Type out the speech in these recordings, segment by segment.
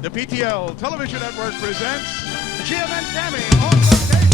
The PTL Television Network presents Jim and Tammy on location.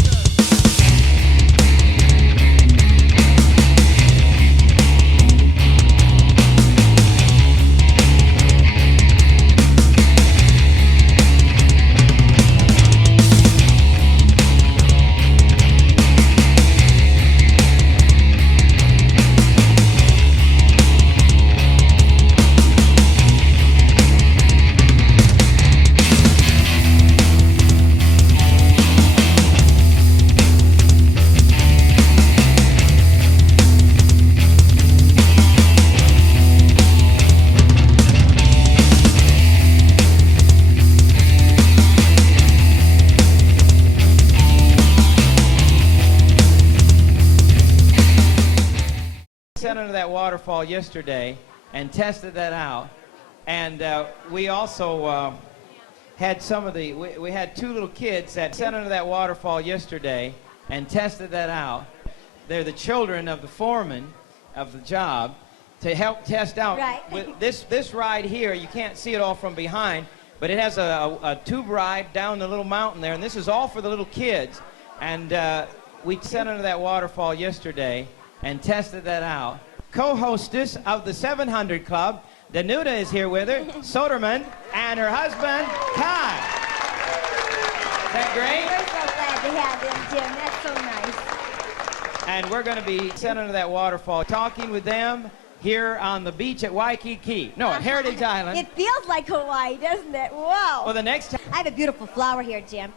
Sat under that waterfall yesterday and tested that out, and we also had we had two little kids that sat under that waterfall yesterday and tested that out. They're the children of the foreman of the job to help test out. Right. With this ride here, you can't see it all from behind, but it has a tube ride down the little mountain there, and this is all for the little kids. And we sat under that waterfall yesterday and tested that out. Co-hostess of the 700 Club, Danuta is here with her, Soderman, and her husband, Kai. Is that great? We're so glad to have him, Jim. That's so nice. And we're going to be sitting under that waterfall, talking with them here on the beach at Waikiki. No, at Heritage Island. It feels like Hawaii, doesn't it? Whoa. Well, the next time. I have a beautiful flower here, Jim.